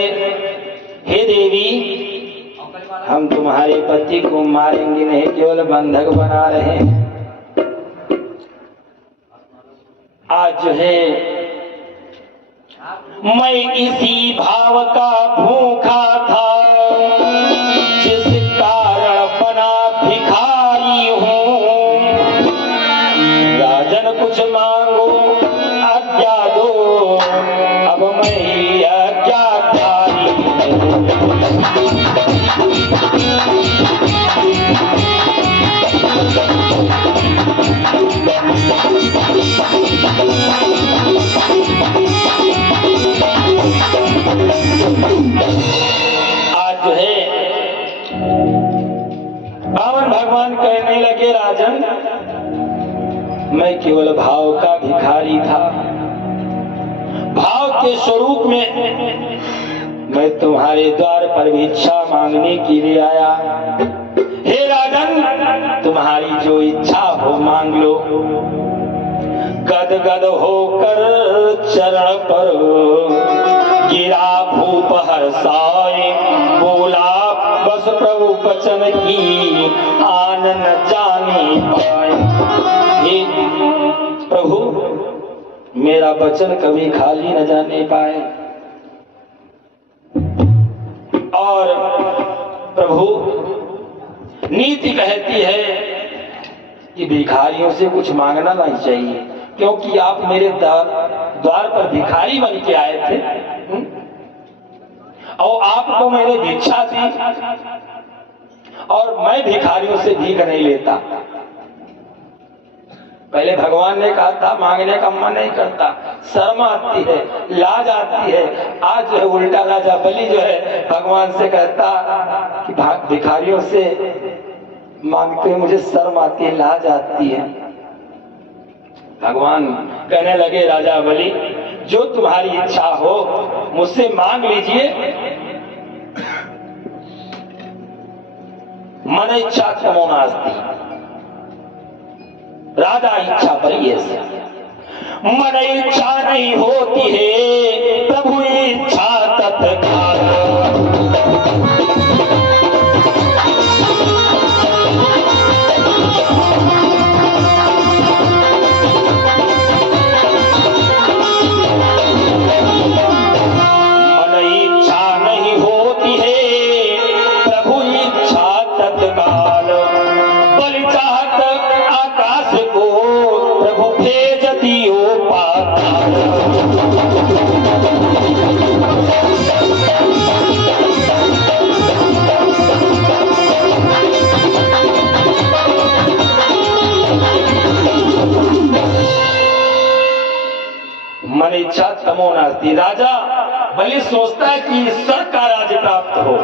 हे देवी, हम तुम्हारे पति को मारेंगे नहीं, केवल बंधक बना रहे हैं। आज जो है मैं इसी भाव का भूखा था, जिस कारण बना भिखारी हूँ। राजन कुछ मांगो आज्ञा दो, अब मैं ही आज्ञाकारी आज जो है बावन भगवान कहने लगे, राजन मैं केवल भाव का भिखारी था, भाव के स्वरूप में मैं तुम्हारे द्वार पर भिक्षा मांगने के लिए आया। हे राजन, तुम्हारी जो इच्छा हो मांग लो। गदगद होकर चरण पर गिरा भूप हर्षाए, बोला बस प्रभु वचन की आन न जाने पाए। हे प्रभु, मेरा वचन कभी खाली न जाने पाए। और प्रभु, नीति कहती है कि भिखारियों से कुछ मांगना नहीं चाहिए, क्योंकि आप मेरे द्वार पर भिखारी बन के आए थे और आपको मैंने भिक्षा दी, और मैं भिखारियों से भीख नहीं लेता। पहले भगवान ने कहा था मांगने का मन नहीं करता, शर्म आती है, लाज आती है। आज जो है उल्टा राजा बलि जो है भगवान से कहता कि भिखारियों से मांगते हुए मुझे शर्म आती है, लाज आती है। भगवान कहने लगे, राजा बलि जो तुम्हारी इच्छा हो मुझसे मांग लीजिए। मन इच्छा तमो नास्ति, राजा इच्छा बड़ी है। मन इच्छा नहीं होती है, प्रभु इच्छा तत्काल। मन इच्छा नहीं होती है, प्रभु इच्छा तत्काल। बलि चाहत आकाश को, प्रभु भेज दियो पाताल। मन इच्छा तमो नास्ति। राजा बलि सोचता है कि स्वर्ग का राज्य प्राप्त हो,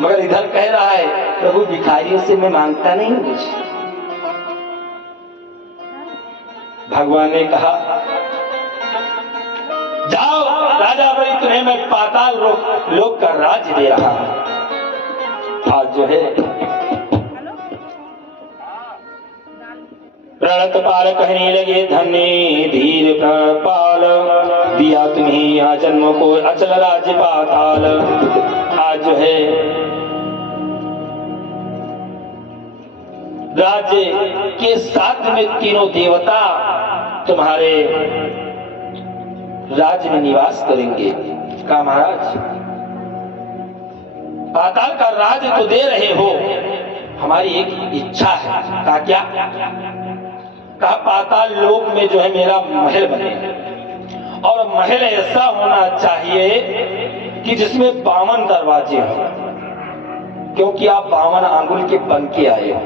मगर इधर कह रहा है प्रभु भिखारियों से मैं मांगता नहीं कुछ। भगवान ने कहा, जाओ राजा बलि, तुम्हें मैं पाताल लोक का राज्य दे रहा हूं। आज जो है प्रणत पाल कहने लगे, धन्य धीर पाल, दिया तुम्हें यहाँ जन्म को अचल राज्य पाताल। आज जो है राज्य के साथ में तीनों देवता तुम्हारे राज्य में निवास करेंगे। कहा महाराज, पाताल का राज्य तो दे रहे हो, हमारी एक इच्छा है। कहा क्या? कहा पाताल लोक में जो है मेरा महल बने, और महल ऐसा होना चाहिए कि जिसमें 52 दरवाजे हो, क्योंकि आप 52 आंगुल के बन के आए हो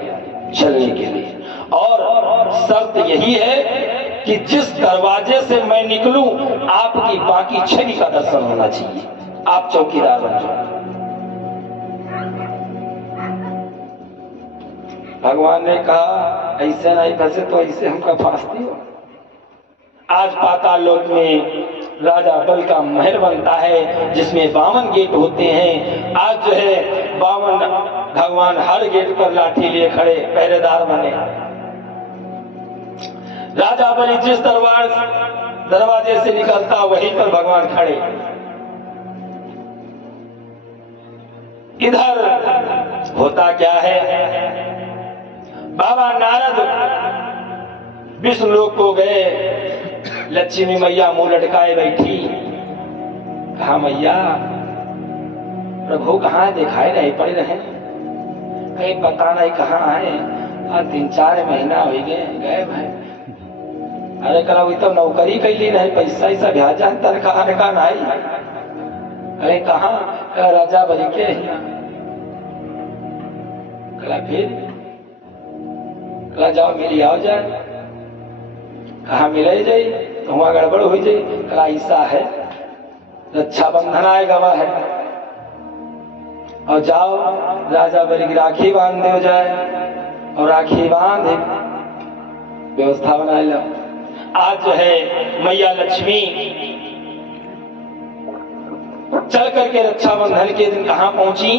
चलने के लिए। और शर्त यही है कि जिस दरवाजे से मैं निकलूं आपकी बाकी छवि का दर्शन होना चाहिए, आप चौकीदार बन जाओ। भगवान ने कहा, ऐसे नहीं फंसे तो ऐसे हमका फांसती हो। आज पाताल लोक में राजा बल का महल बनता है, जिसमें 52 गेट होते हैं। आज जो है 52 भगवान हर गेट पर लाठी लिए खड़े पहरेदार बने। राजा बलि जिस दरवाजे से निकलता वहीं पर भगवान खड़े। इधर होता क्या है, बाबा नारद विष्णु लोक को गए, लक्ष्मी मैया मुंह लटकाए बैठी। कहा मैया प्रभु कहाँ दिखाई नहीं पड़ रहे, कहीं पता नहीं कहाँ आए, आज 3-4 महीना हो गए भाई। अरे कला वही तो नौकरी कैली नहीं, पैसा ऐसा भ्याजा तनखा नहीं। अरे कहाँ, राजा बलि के कला फिर कला जाओ मिली आओ जाए, कहा मिले जाई तो वहां गड़बड़ हो जाए। कला ऐसा है रक्षाबंधन आएगा वह है, और जाओ राजा बलि की राखी बांध दे जाए, और राखी बांध व्यवस्था बना लो। आज जो है मैया लक्ष्मी चल करके रक्षाबंधन के दिन कहाँ पहुंची,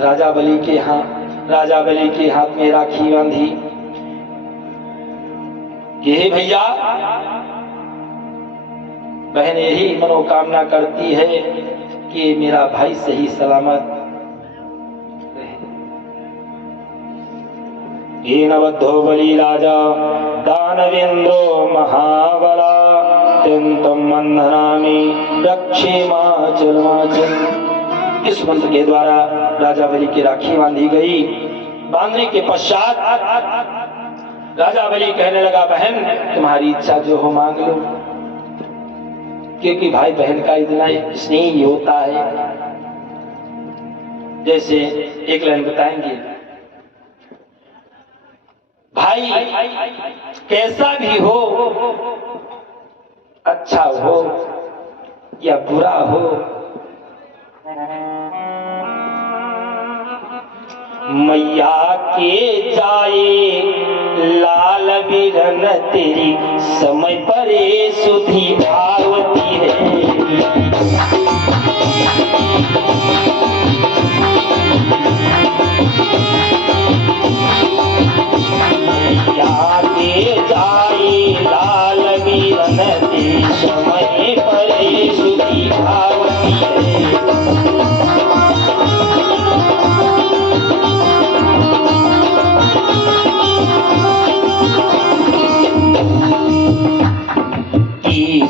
राजा बलि के यहाँ। राजा बलि के हाथ में राखी बांधी। ये भैया बहन यही मनोकामना करती है कि मेरा भाई सही सलामत रहे। हीनबद्धो बलि राजा दानवेन्द्रो महाबला अत्यंतम बंधनामि रक्षेमाचलमाचल। इस मंत्र के द्वारा राजा बलि की राखी बांधी गई। बांधने के पश्चात राजा बलि कहने लगा बहन तुम्हारी इच्छा जो हो मांग लो, क्योंकि भाई बहन का इतना स्नेह होता है। जैसे एक लाइन बताएंगे, भाई कैसा भी हो, अच्छा हो या बुरा हो, मैया के जाए लाल बिरन तेरी समय परे सुधी भावती है। मैया के जाए लाल बिरन तेरी समय परे सुधी भावती है।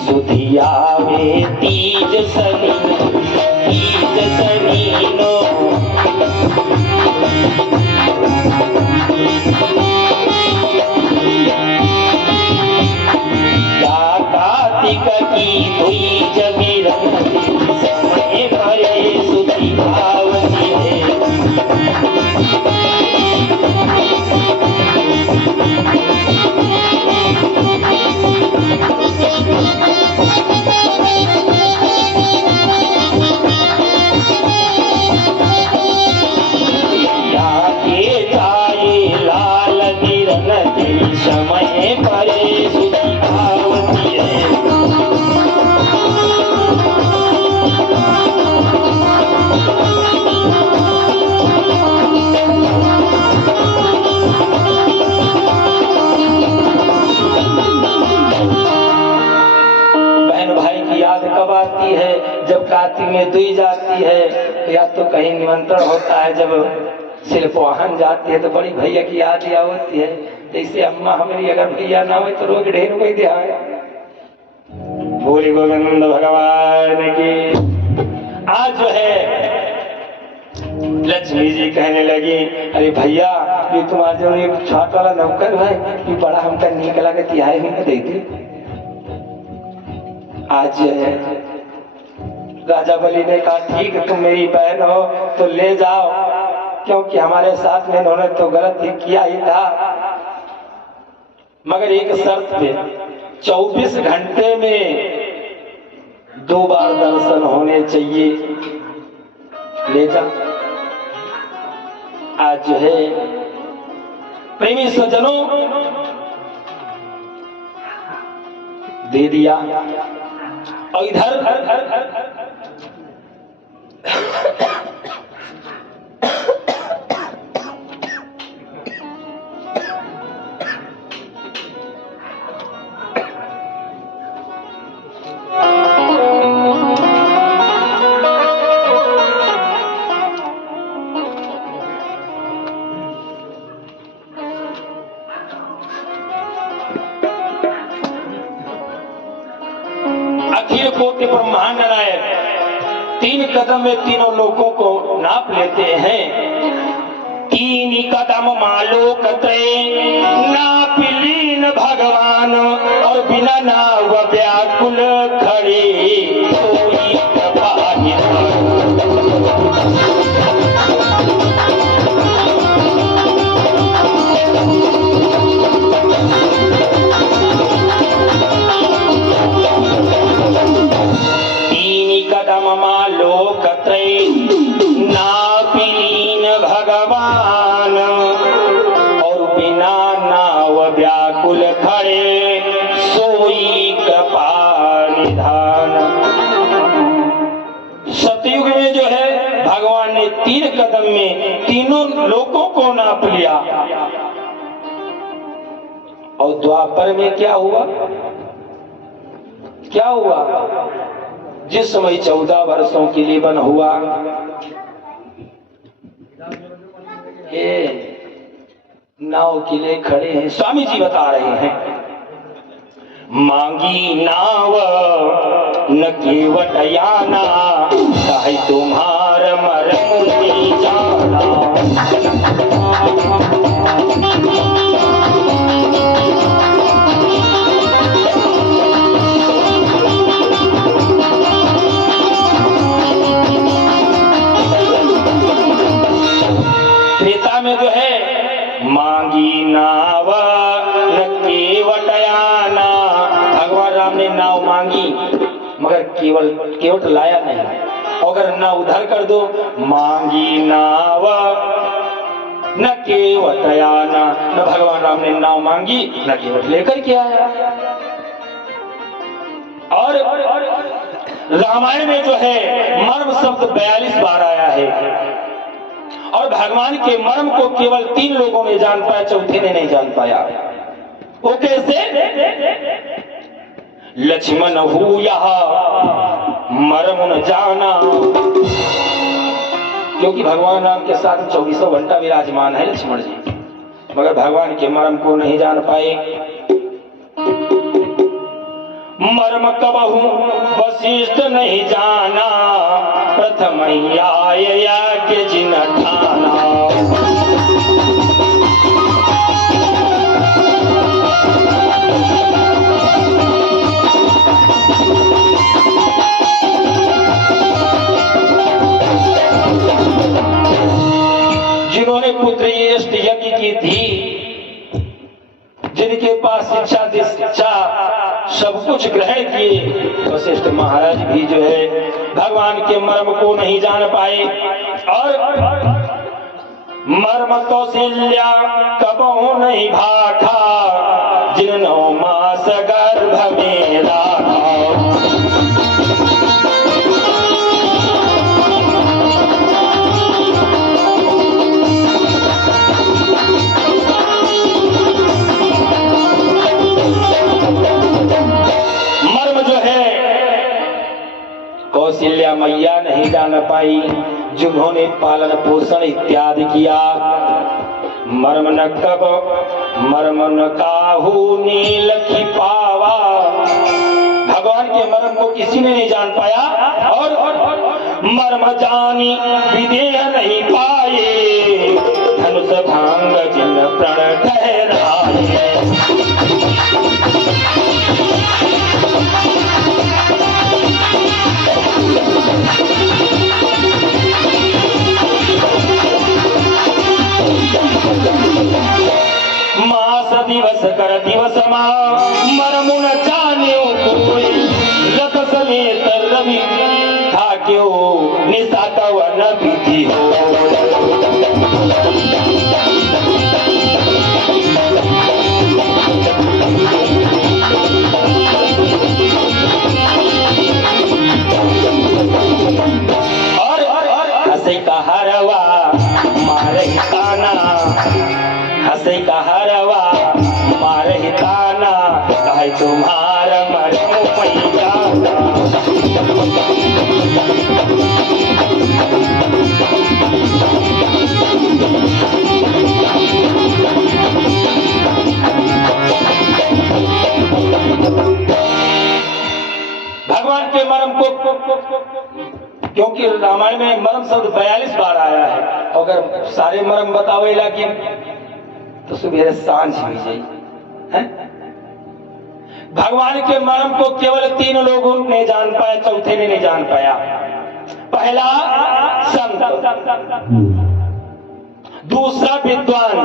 सुधियावे तीज सनीनो या कार्तिक की हुई जबीरन समय परे सुधी भावती है। समय परे सुधी भावती है। बहन भाई की याद कब आती है, जब कार्तिक में दुई जाती है, या तो कहीं निमंत्रण होता है, जब शिल्प वाहन जाती है तो बड़ी भैया की याद होती है। जैसे अम्मा हमारी अगर भैया ना हो तो रोज ढेर कोई दिया है। बोली गोविंद भगवान की। आज जो है लक्ष्मी जी कहने लगी अरे भैया ये तुम्हारे जो ये छाट वाला नौकर है ये बड़ा हमका नीक लगती है, हमको दे दी। आज राजा बलि ने कहा ठीक तुम मेरी बहन हो तो ले जाओ, क्योंकि हमारे साथ में इन्होंने तो गलत ही किया ही था, मगर एक शर्त पे 24 घंटे में 2 बार दर्शन होने चाहिए, ले जा। आज जो है प्रेमी सज्जनों दे दिया। और इधर जननायक 3 कदम में तीनों लोगों को नाप लेते हैं। 3 कदम मालोक त्रय नाप लीन भगवान, और बिना नाव व्याकुल खड़े कोई कृपा निधान। कदम मालोक त्रय नाप लीन भगवान, और बिना नाव व्याकुल खड़े सोई कृपा निधान। सतयुग में जो है भगवान ने 3 कदम में तीनों लोगों को नाप लिया। और द्वापर में क्या हुआ? क्या हुआ? जिस समय 14 वर्षों के लिए बन हुआ, ये नाव के लिए खड़े हैं। स्वामी जी बता रहे हैं, मांगी नाव न केवट याना, चाहे तुम्हार मरम नहीं जाना। त्रेता में जो है मांगी नाव न केवट याना, भगवान राम ने नाव मांगी मगर केवट लाया नहीं। अगर ना उधार कर दो, मांगी नाव न केवट याना, न भगवान राम ने नाव मांगी न केवट लेकर के आया। और रामायण में जो है मर्म शब्द 42 बार आया है, और भगवान के मर्म को केवल 3 लोगों ने जान पाया, चौथे ने नहीं जान पाया। वो कैसे? लक्ष्मण हूँ यहाँ मर्म न जाना, क्योंकि भगवान राम के साथ 24 घंटा विराजमान है लक्ष्मण जी, मगर भगवान के मर्म को नहीं जान पाए। मर्म कबहू वशिष्ठ नहीं जाना, प्रथम आया के जिन ठाना। जिन्होंने पुत्र यज्ञ की थी, जिनके पास शिक्षा सब कुछ ग्रहण किए, वशिष्ठ महाराज भी जो है भगवान के मर्म को नहीं जान पाए। और मर्म कौशल्या कबहू नहीं भाखा, जिन 9 मास गर्भ में राखा। कौशल्या मैया नहीं जान पाई, जिन्होंने पालन पोषण इत्यादि किया। मर्म न कब मर्म न काहू नील की पावा, भगवान के मर्म को किसी ने नहीं जान पाया। और मर्म जानी विदेह नहीं पाए, धनुष भांग जिन प्रण ठहराए। मास दिवस कर दिवस मर्म न जाने कोई, रथ समेत रवि था क्यों निशात वन विधि हो। और हंसे का हरवा मारे ताना, हंसे का हरवा मारे ताना, कहे तुम्हारा मर्म पैया। भगवान के मर्म को क्योंकि रामायण में मर्म शब्द 42 बार आया है, अगर सारे मर्म बतावे लगे तो सुबह सांझ हुई जाए है? भगवान के मर्म को केवल 3 लोगों ने जान पाया, चौथे ने नहीं जान पाया। पहला संत, दूसरा विद्वान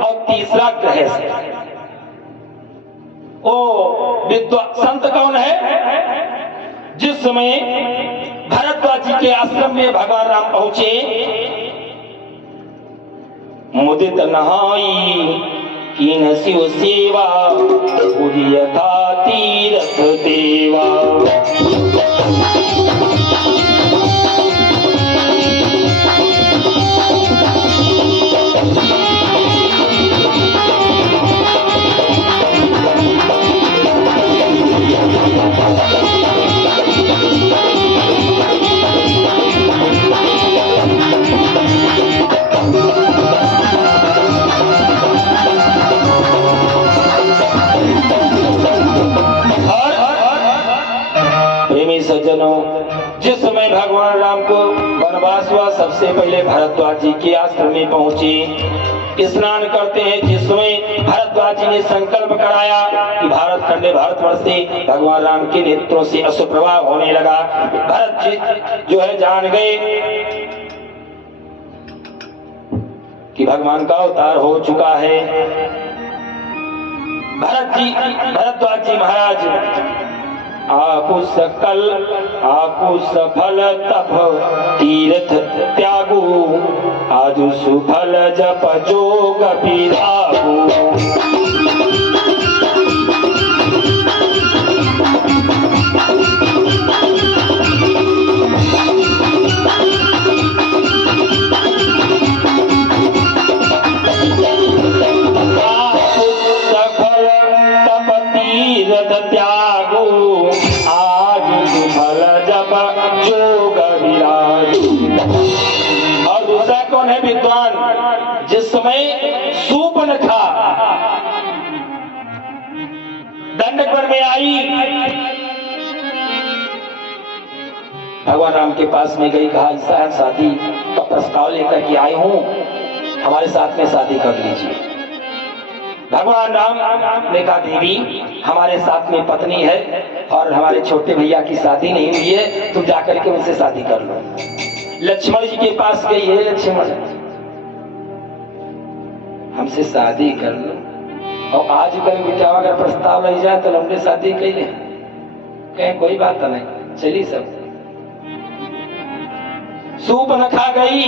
और तीसरा गृहस्थ। ओ विद्वान संत कौन है? जिस समय भरद्वाज जी के आश्रम में भगवान राम पहुंचे, मुदित नहाई कीन शिव सेवा, यथा तीरथ देवा। जिस समय भगवान राम को वनवास हुआ, सबसे पहले भरद्वाज जी के आश्रम में पहुंचे, स्नान करते हैं। जिस समय भरद्वाज जी ने संकल्प कराया कि भारत खंडे भारतवर्ष से भगवान राम के नेत्रों से अश्रु प्रवाह होने लगा। भरत जी जो है जान गए कि भगवान का अवतार हो चुका है। भरद्वाज जी महाराज आपु सकल आपु सफल तप तीर्थ त्यागु, आजु सुफल जप जोग विरागु। आपु सफल तप तीर्थ त्यागु, जोग विराजु। और दूसरा कौन है? विद्वान। जिस समय सूर्पनखा दंडक वन में आई, भगवान राम के पास में गई, कहा ऐसा है शादी का प्रस्ताव लेकर के आई हूं, हमारे साथ में शादी कर लीजिए। भगवान राम ने कहा देवी हमारे साथ में पत्नी है और हमारे छोटे भैया की शादी नहीं हुई है, तुम जाकर के उनसे शादी कर लो। लक्ष्मण जी के पास गई है, लक्ष्मण हमसे शादी कर लो। और आज कल बेटा अगर प्रस्ताव लग जाए तो हमने शादी कर ले, कहीं कोई बात नहीं, चली सब। सूर्पनखा गई,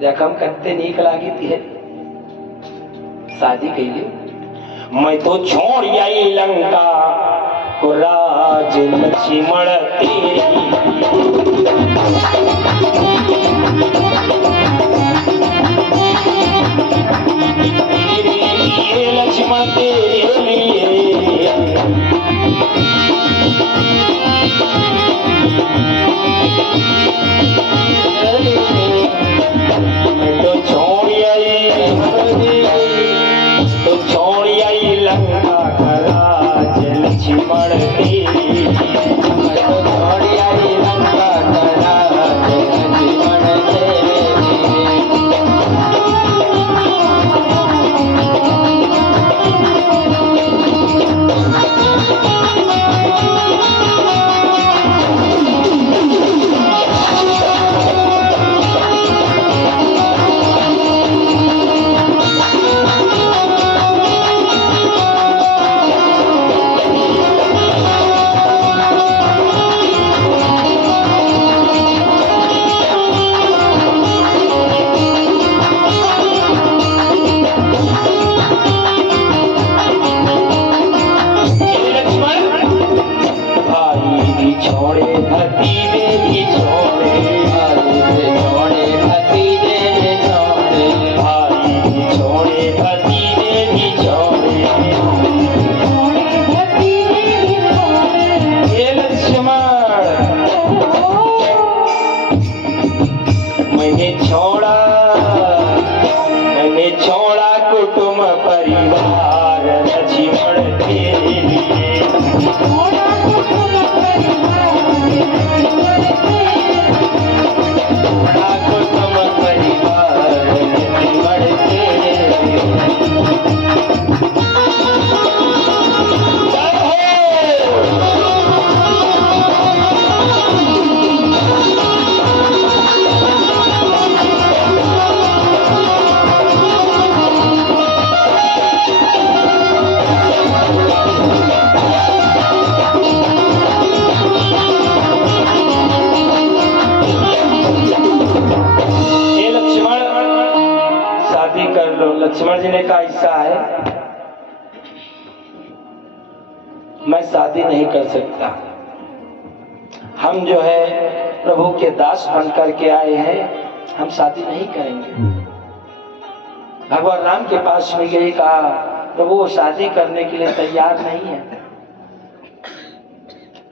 जखम करते नीक लागी थी है, शादी कैली। मैं तो छोड़ आई लंका को राज लक्ष्मण तेरी, लक्ष्मण तेरे लिए। मैं तो छोड़ आई लंका का राज लक्ष्मण तेरी, मैं तो छोड़ आई लंका का राज लक्ष्मण तेरी। मैंने छोड़ा कुटुंब परिवार लक्ष्मण तेरे लिए। लक्ष्मण जी ने कहा ऐसा है, मैं शादी नहीं कर सकता। हम जो है प्रभु के दास बन करके आए हैं, हम शादी नहीं करेंगे। भगवान राम के पास में गई, कहा प्रभु वो शादी करने के लिए तैयार नहीं है।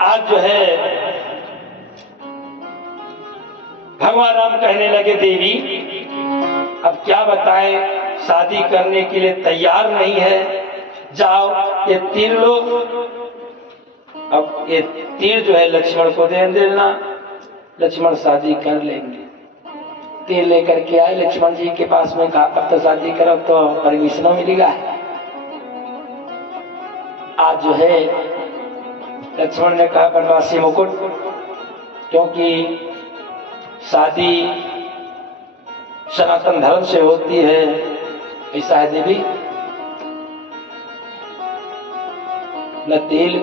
आज जो है भगवान राम कहने लगे देवी अब क्या बताएं, शादी करने के लिए तैयार नहीं है, जाओ ये तीर लो। अब ये तीर जो है लक्ष्मण को दे देना, लक्ष्मण शादी कर लेंगे। तीर लेकर के आए लक्ष्मण जी के पास में, कहा अब तो शादी करो तो परमिशन मिलेगा। आज जो है लक्ष्मण ने कहा बनवासी मुकुट, क्योंकि शादी सनातन धर्म से होती है, ऐसा है देवी, न तेल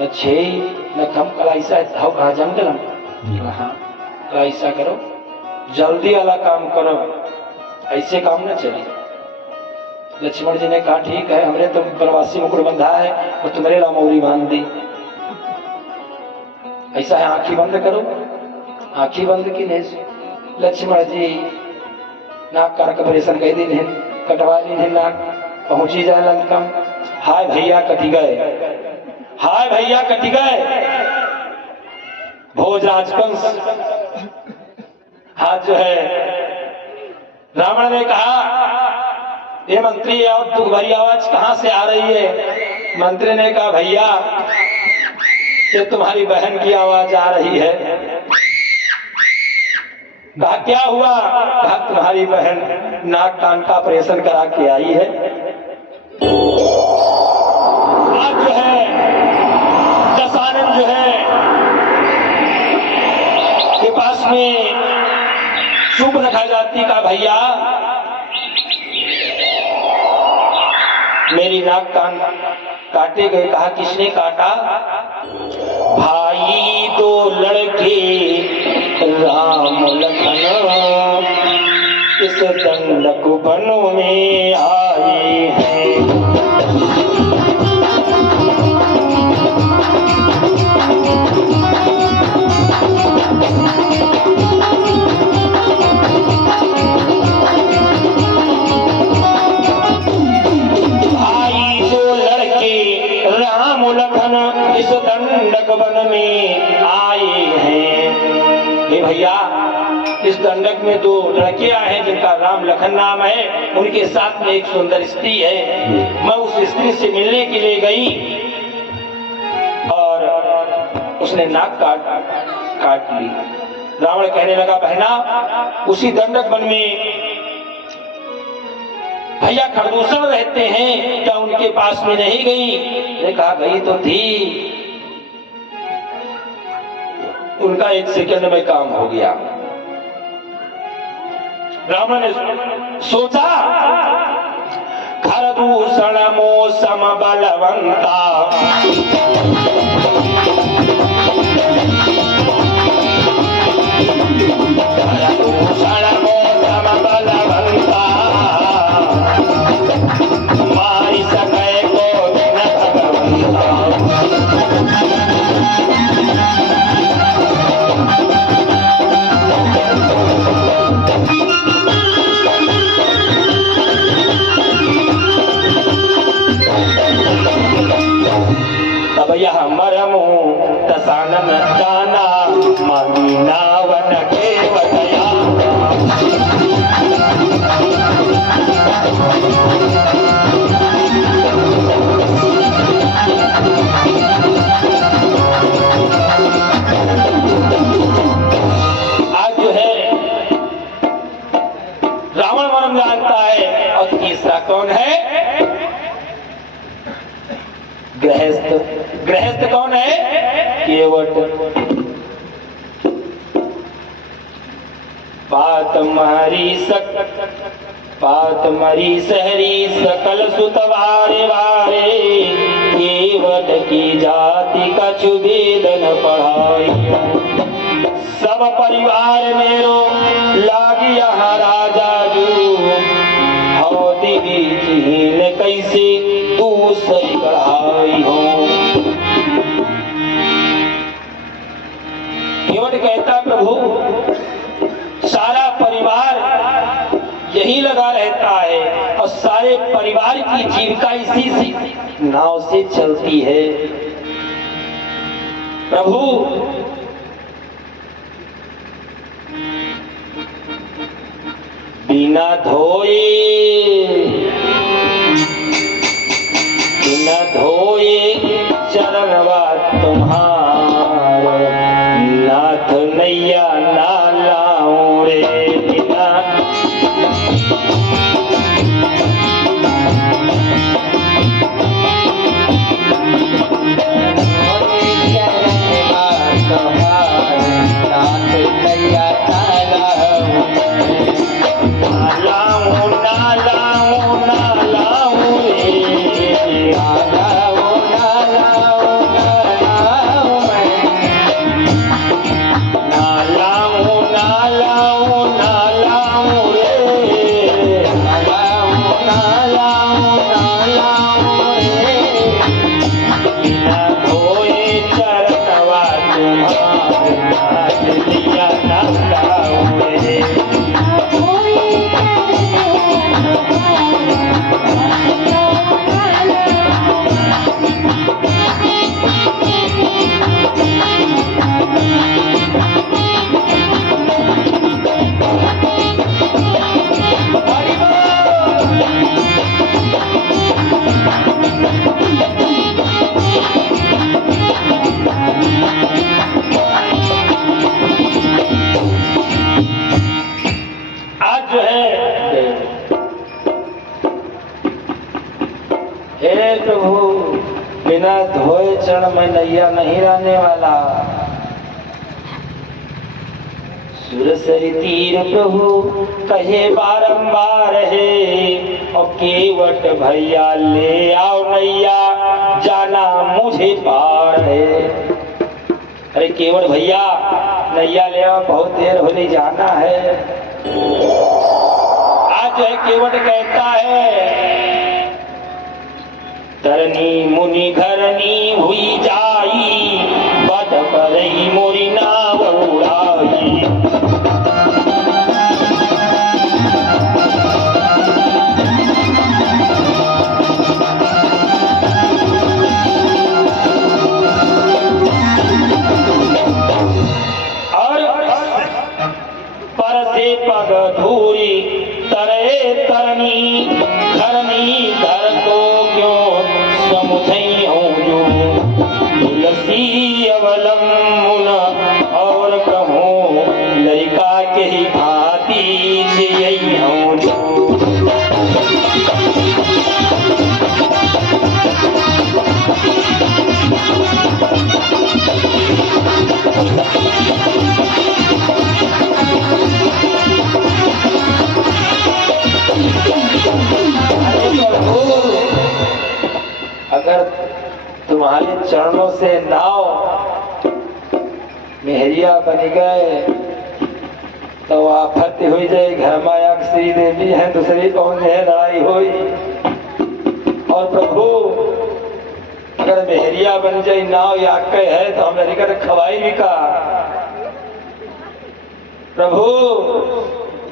न छे न कम कला, ऐसा है कहा जंगल। हाँ ऐसा करो, जल्दी वाला काम करो, ऐसे काम न चले। लक्ष्मण जी ने कहा ठीक है, हमने तो बनवासी मुकुट बंधा है और तुम्हारे रामौरी बांध दी। ऐसा है आंखी बंद करो, आंखी बंद की नहीं। लक्ष्मण जी नाक का ऑपरेशन कह दी, कटवा ली नाक, पहुंची जाए लंका। हाय भैया कटी गए, हाय भैया कटी गए। भोजराज कंस आज जो है रावण ने कहा ये मंत्री और दुख भरी आवाज कहां से आ रही है। मंत्री ने कहा भैया ये तुम्हारी बहन की आवाज आ रही है। कहा क्या हुआ। कहा तुम्हारी बहन नाक कान का ऑपरेशन करा के आई है। आज जो है दशानन जो है के पास में शुभ रखा जाती का भैया मेरी नाक कान काटे गए। कहा किसने काटा। भाई दो लड़के राम लखन इस दंडक वन में आए हैं। इस दंडक वन में आए हैं। हे भैया इस दंडक में दो लड़कियां हैं जिनका राम लखन नाम है, उनके साथ में एक सुंदर स्त्री है। मैं उस स्त्री से मिलने के लिए गई और उसने नाक काट ली। रावण कहने लगा बहना उसी दंडक वन में भैया खरदूषण रहते हैं, क्या उनके पास में नहीं गई। ने कहा गई तो थी, उनका एक सेकंड में काम हो गया। रावण ने सोचा खरदूषण मौसम बलवंता खरदूषण मौसम बलवंता मारी सके को न भगवंता। तब यह मरमु दशानन जाना मांगी नावन के बतया। आज जो है रावण मरम जानता है। और तीसरा कौन है। गृहस्थ। गृहस्थ कौन है। केवट। पात मरी सहरी सकल सुतवारे वारे केवट की जाति कछु वेद न पढ़ाई। सब परिवार मेरो लागी यहाँ राजा जू हौ दिवी केवट कहता प्रभु सारा परिवार यही लगा रहता है और सारे परिवार की जीविका इसी से नाव से चलती है। प्रभु बिना धोए चरणवा तुम्हारे नाथ नैया ना लाऊं रे बिना बिना धोए चरण में नैया नहीं रहने वाला। सुरसरी तीर प्रभु कहे बारंबार है और केवट भैया ले आओ नैया जाना मुझे पार है। अरे केवट भैया नैया ले आओ बहुत देर होने जाना है। आज जो है केवट कहता है तरनी मुनि घरनी हुई जाई बद करई मोरी नाव उड़ाई। पर से पग धूरी तरे तरनी घरनी घर को क्यों समुझई हो जो तुलसी अवलंबन और कहूँ लड़का के ही भांति यही हो जो। अगर तुम्हारे चरणों से नाव मेहरिया बन गए तो आफत हुई जाए। घर माया श्री देवी है दूसरी कौन है लड़ाई हुई। और प्रभु अगर मेहरिया बन जाए नाव या के है तो हम लेकर खवाई भी का। प्रभु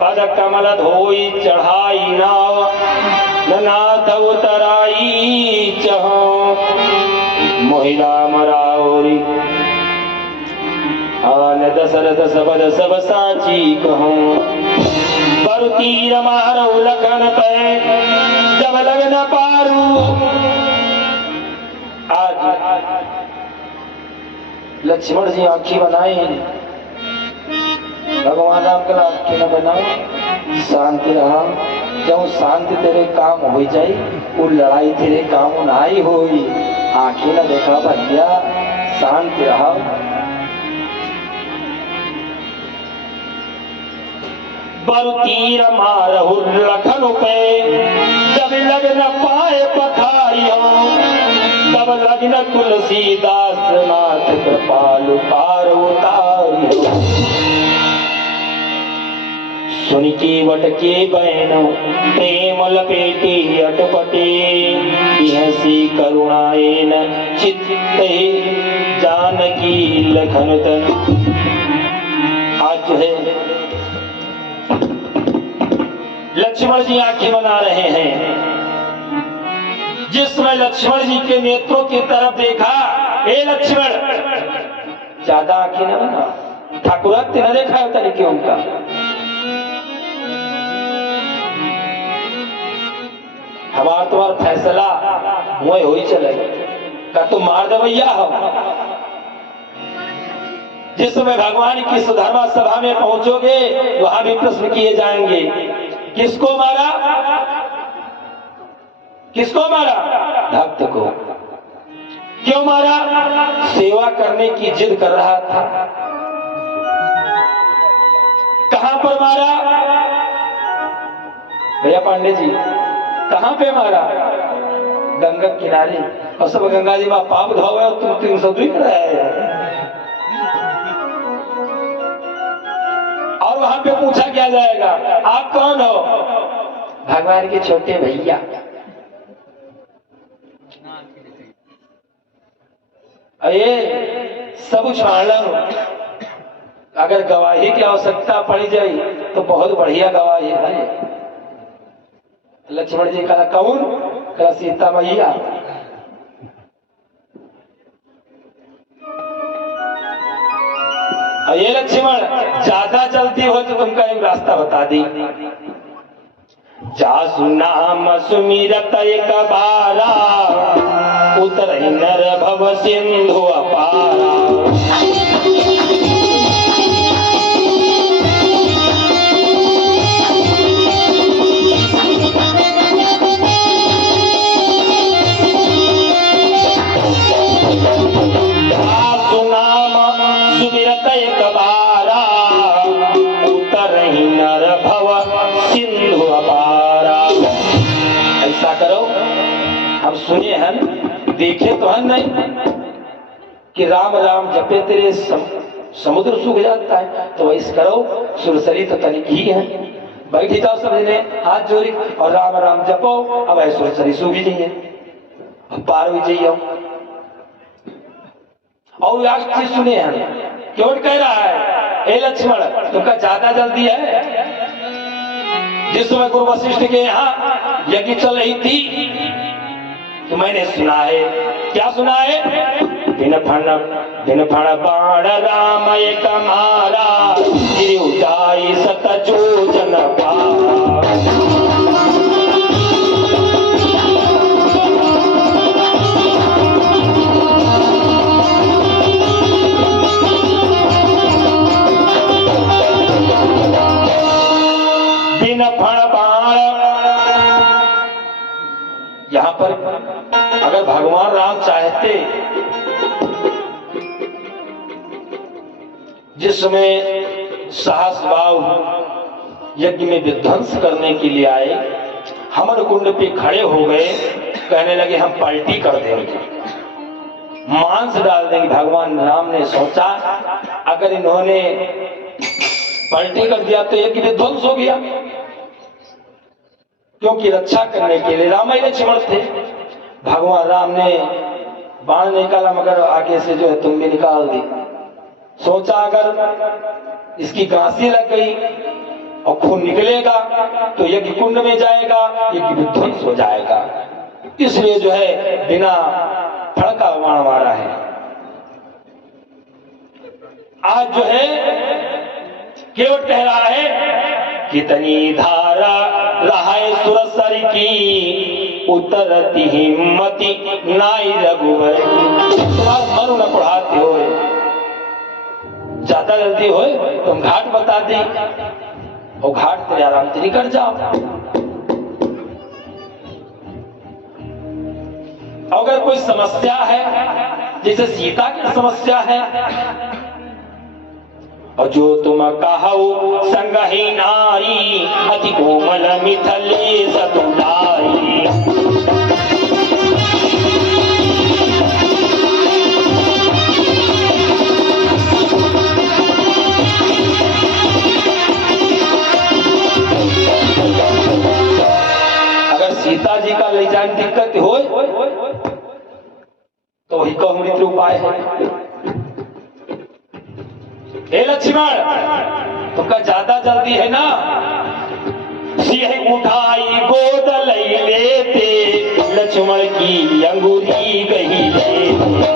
पद कमल धोई चढ़ाई नाव नाथ उतराई चहो मोहिला मराओरी आन दशरथ सबद सब साची कहूँ। पर तीर मारो लखन पे जब लगन पारू। आज लक्ष्मण जी आंखी बनाई भगवान आपका आंखी न बनाओ शांति रहा। जब शांति तेरे काम हो जाई वो लड़ाई तेरे काम नहीं होई। आंखें न देखा भैया शांति रहा। बर तीर मारहु लखन पे जब लग न पाए पथारियों तब लग्न तुलसीदास नाथ कृपालु पार उतारियो। सुन केवट के बहनों प्रेम लपेटे अटपटे बिहसी करुणाएन चित्ते जानकी लखन तन। लक्ष्मण जी आंखें बना रहे हैं। जिस समय लक्ष्मण जी के नेत्रों की तरफ देखा, ए लक्ष्मण, ज्यादा आंखें न बना, ठाकुरत्व न देखा है तरीके उनका। हमारा तुम्हारा फैसला वही हो ही चले का तुम मार दे भैया हो। जिस समय भगवान की सुधर्मा सभा में पहुंचोगे वहां भी प्रश्न किए जाएंगे, किसको मारा, किसको मारा? भक्त को। क्यों मारा? सेवा करने की जिद कर रहा था। कहां पर मारा? भैया पांडे जी, कहां पे मारा? गंगा किनारे। और सब गंगा जी में पाप धो गए और तुम 302 कर रहे हैं। और वहां पे पूछा क्या जाएगा, आप कौन हो? भगवान के छोटे भैया। ये सब उछाल, अगर गवाही की आवश्यकता पड़ जाए तो बहुत बढ़िया गवाही है। लक्ष्मण जी कहा कौन? कहा सीता मैया। ये लक्ष्मण, ज्यादा जल्दी हो तो तुमका एक रास्ता बता दी। जासु नाम सुमिरत एक बारा, उतर नर भव सिंधु अपारा। जासु नाम सुमिरत एक बारा, उतर नर भव सिंधु अपारा। ऐसा करो, हम सुने हैं, देखे तो है नहीं कि राम राम जपे तेरे समुद्र सूख जाता है, तो वैसे करो, सुरसरी तो तनिक ही है, बैठ जाओ समझने हाथ जोड़ी और राम राम जपो, अब ऐसे सुरसरी सूख जाइए, पार हो जाइए। और आज चीज सुने हैं, क्यों कह रहा है, ए लक्ष्मण तुमका ज्यादा जल्दी है। जिस समय गुरु वशिष्ठ के यहाँ यज्ञ चल रही थी तो मैंने सुना है, क्या सुना है? दिन फण बाण राम एक मारा, गिरिउजाई सत जोजन पारा। दिन फण बाण, यहां पर अगर भगवान राम चाहते, जिसमें साहस भाव यज्ञ में विध्वंस करने के लिए आए, हमर कुंड पे खड़े हो गए, कहने लगे हम पलटी कर देंगे, मांस डाल देंगे। भगवान राम ने सोचा अगर इन्होंने पलटी कर दिया तो यज्ञ विध्वंस हो गया, क्योंकि रक्षा करने के लिए राम ही लक्ष्मण थे। भगवान राम ने बाण निकाला, मगर आगे से जो है तुम भी निकाल दी। सोचा अगर इसकी गांसी लग गई और खून निकलेगा तो यज्ञ कुंड में जाएगा, यज्ञ विध्वंस हो जाएगा, इसलिए जो है बिना फड़का बाण मारा है। आज जो है केवट कह रहा है, कितनी धारा रहाए सुरसर की, उतरती हिम्मती नाई रघुवर की। तुम्हारा मन न पढ़ाते हो, ज्यादा जल्दी हो तुम घाट बता दी और घाट तेरे आराम से निकल जाओ। अगर कोई समस्या है, जैसे सीता की समस्या है, और जो तुम कहो संगहि नारी, अति कोमल मिथले सतुलाई। अगर सीता जी का ले जाने दिक्कत हो तो वही को मृत्यु उपाय है। हे लक्ष्मण तुमका ज्यादा जल्दी है ना, सिंह उठाई गोद लई लेते, लक्ष्मण की अंगूरी गई लेते।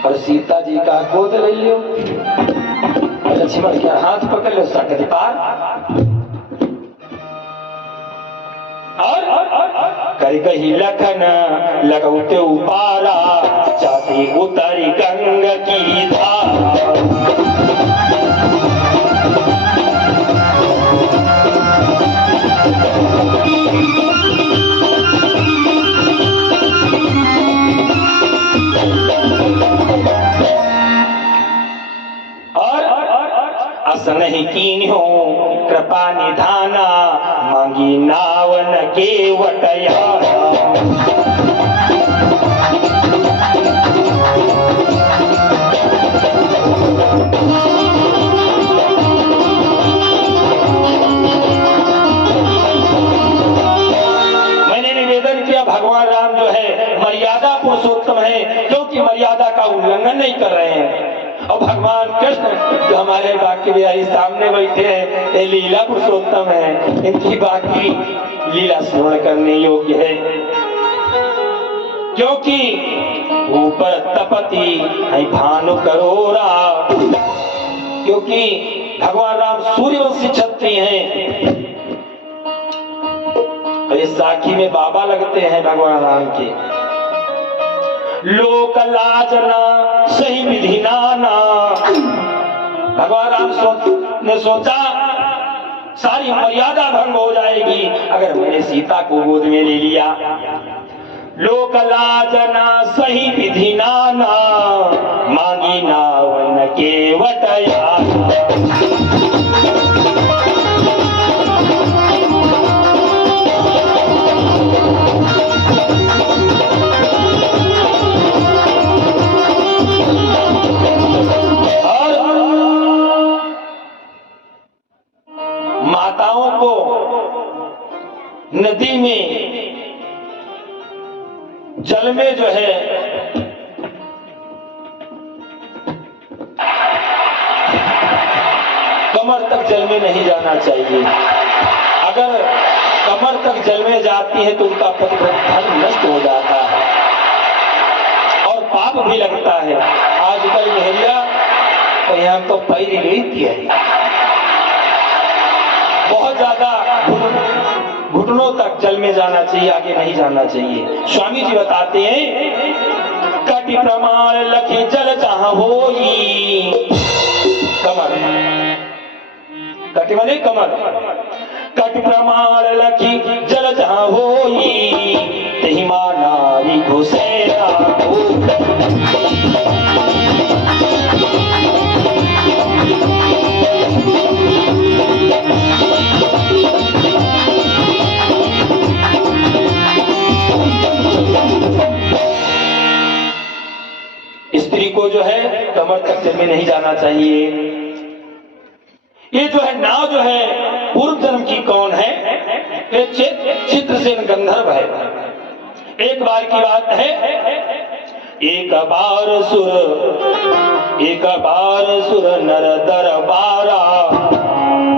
और सीता जी का गोद ले लियो, लक्ष्मण के हाथ पकड़ लो, सकल पार और कर कही लखन लगौते उपारा, चाहती उतरी गंग की धारा। अस नहीं कीन्यो कृपा निधाना, मांगी नावन के वटयाना। मैंने निवेदन किया भगवान राम जो है मर्यादा पुरुषोत्तम है, क्योंकि मर्यादा का उल्लंघन नहीं कर रहे हैं। और भगवान कृष्ण जो हमारे बाकी बिहारी सामने बैठे हैं, ये लीला पुरुषोत्तम है, इनकी बाकी लीला स्मरण करने योग्य है। क्योंकि ऊपर तपति है भानु करोरा, क्योंकि भगवान राम सूर्यवंशी क्षत्रिय हैं। और इस साखी में बाबा लगते हैं भगवान राम के। लोक लाजना सही विधि नाना, भगवान राम ने सोचा सारी मर्यादा भंग हो जाएगी अगर मैंने सीता को गोद में ले लिया। लोक लाजना सही विधि नाना, मांगी नावन के वटयाना। माताओं को नदी में जल में जो है कमर तक जल में नहीं जाना चाहिए। अगर कमर तक जल में जाती है तो उनका धर्म नष्ट हो जाता है और पाप भी लगता है। आजकल नहरिया तो यहाँ तो पैर नहीं किया है, बहुत ज्यादा घुटनों तक जल में जाना चाहिए, आगे नहीं जाना चाहिए। स्वामी जी बताते हैं कटि प्रमाण लखी जल जहां होई, कमर, कटि माने कमर, कटि प्रमाण लखी जल जहां होई, तही मां नारी घुसेरा हो। स्त्री को जो है कमर तक जल में नहीं जाना चाहिए। ये जो है नाव जो है पूर्व जन्म की कौन है? ये चित्रसेन गंधर्व है। एक बार की बात है, एक बार सुर नर दरबारा,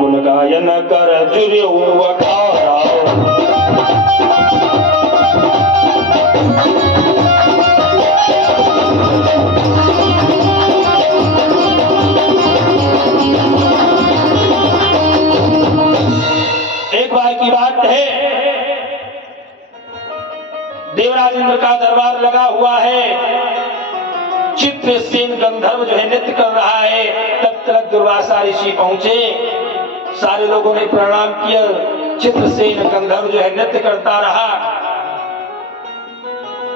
गुण गायन कर जुर्यो अखारा। एक बार की बात है, देवराज इंद्र का दरबार लगा हुआ है, चित्रसेन गंधर्व जो है नृत्य कर रहा है। तब तक दुर्वासा ऋषि पहुंचे, सारे लोगों ने प्रणाम किया। चित्रसेन गंधर्व जो है नृत्य करता रहा,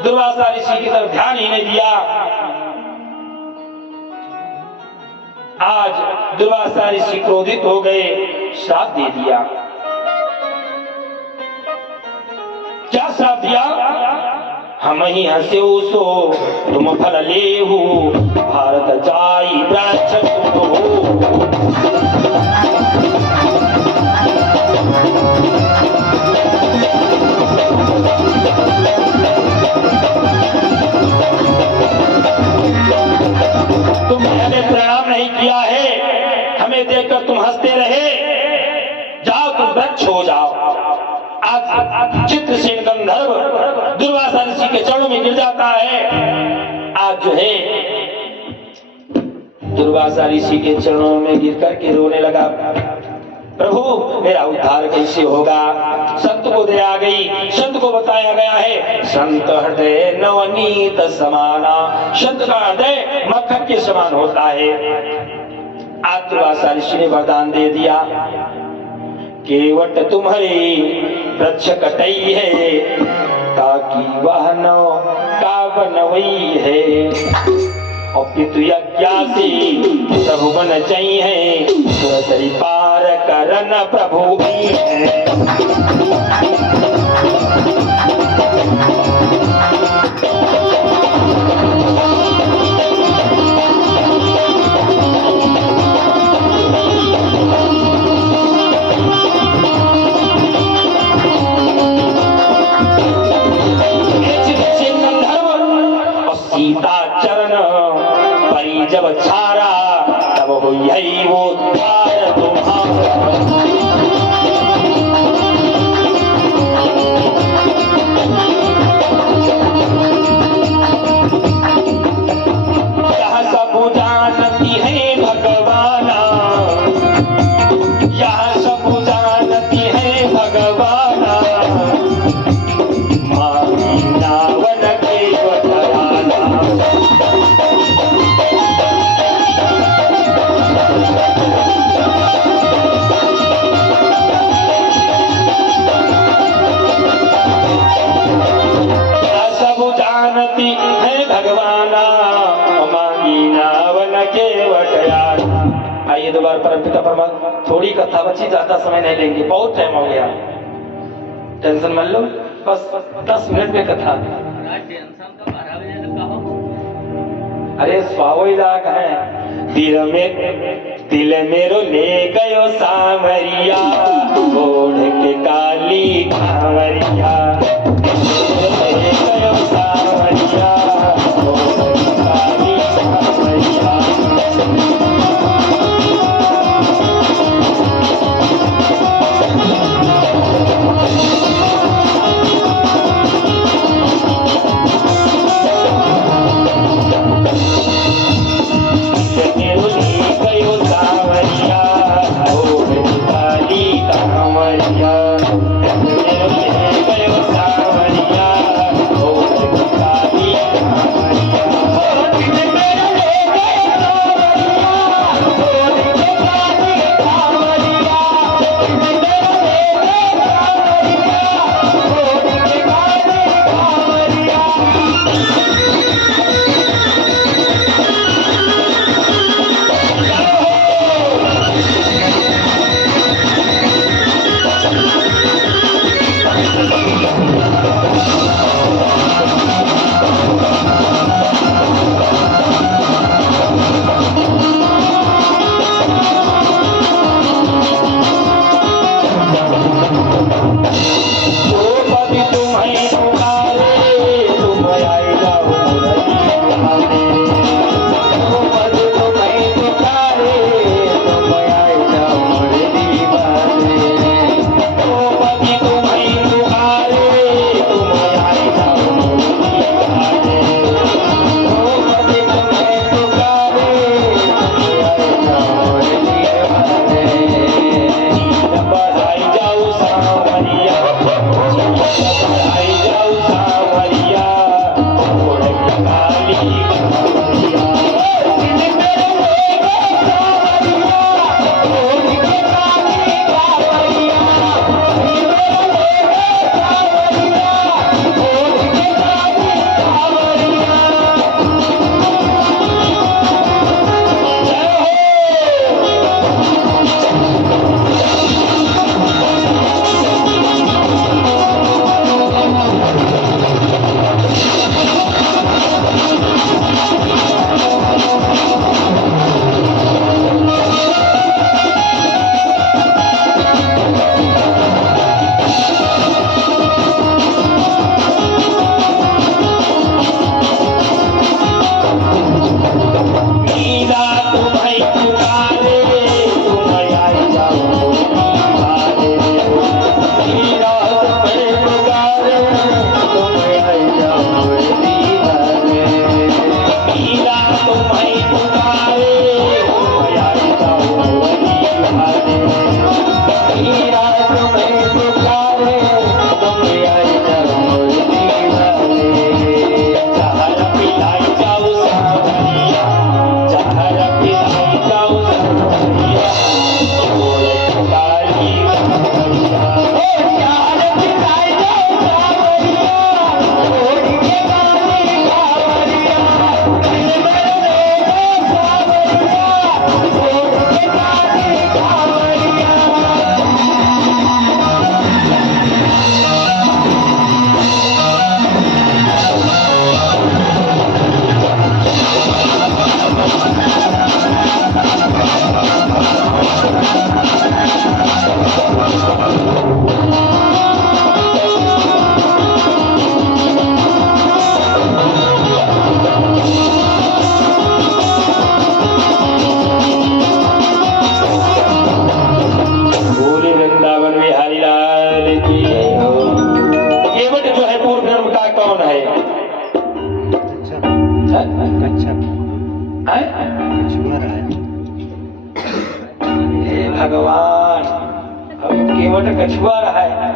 दुर्वासा ऋषि की तरफ ध्यान ही नहीं दिया। आज दुर्वासा ऋषि क्रोधित हो गए, श्राप दे दिया। क्या श्राप दिया? हम ही हंसे सो तुम फल लेहु, भारत जाई वृक्ष हो। में देखकर तुम हंसते रहे, जाओ तुम वृक्ष हो जाओ। आज चित्रसेन गंधर्व दुर्वासा ऋषि के चरणों में गिर जाता है। आज जो है दुर्वासा ऋषि के चरणों में गिर करके रोने लगा, प्रभु मेरा उद्धार कैसे होगा। संत को दया आ गई, संत को बताया गया है संत हृदय नवनीत समाना, संत का हृदय मक्खन के समान होता है। आज दुर्वासा ऋषि ने वरदान दे दिया, केवट तुम्हारी वृक्ष कटई है, ताकि वह नौ का बनवई है। और पितु यज्ञासी प्रभु बन चाहिए, सुरसरी पार करन प्रभु भी है। सीता चरण परी जब छारा, तब हो यही वो द्वार तुम्हारा। यह सब जानती है भगवाना, यह सब जानती है भगवाना, नावन के बतराना। सब जानती है भगवाना, मांगी नावन के बतराना। आइए दोबारा परमपिता परमात्मा, थोड़ी कथा बची, ज्यादा समय नहीं लेंगे, बहुत टाइम हो गया, टेंशन मत लो, बस 10 मिनट में कथा। अरे स्वावो लाख है, दिल मेरो ले गयो सावरिया, ओढ़ के काली कांवरिया, ले गयो सावरिया, ओढ़ के काली कांवरिया। हे भगवान, अब केवट कछुआ रहा है,